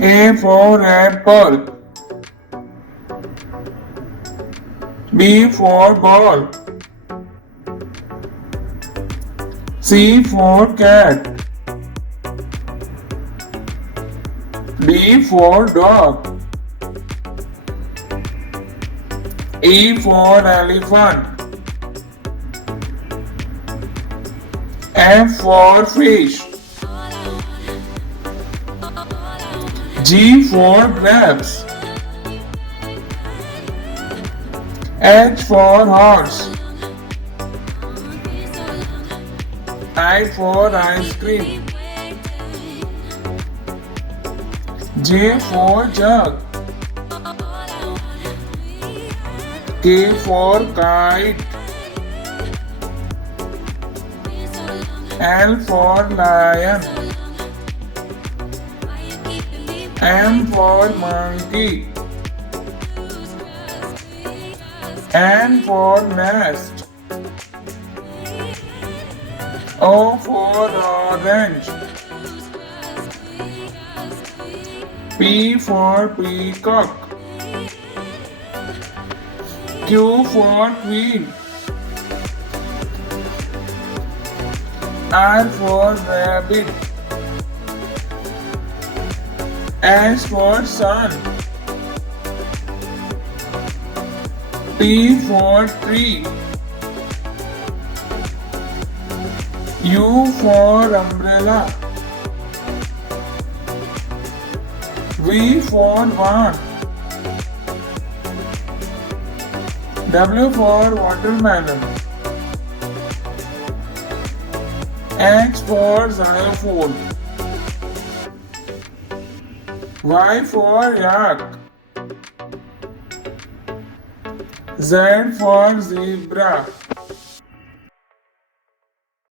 A for apple. B for ball. C for cat. D for dog. E for elephant. F for fish. G for grapes. H for horse. I for ice cream. J for jug. K for kite. L for lion. M for monkey. N for nest. O for orange. P for peacock. Q for queen. R for rabbit. S for sun. T for tree. U for umbrella. V for van. W for watermelon. X for xylophone. Y for yak. Z for zebra.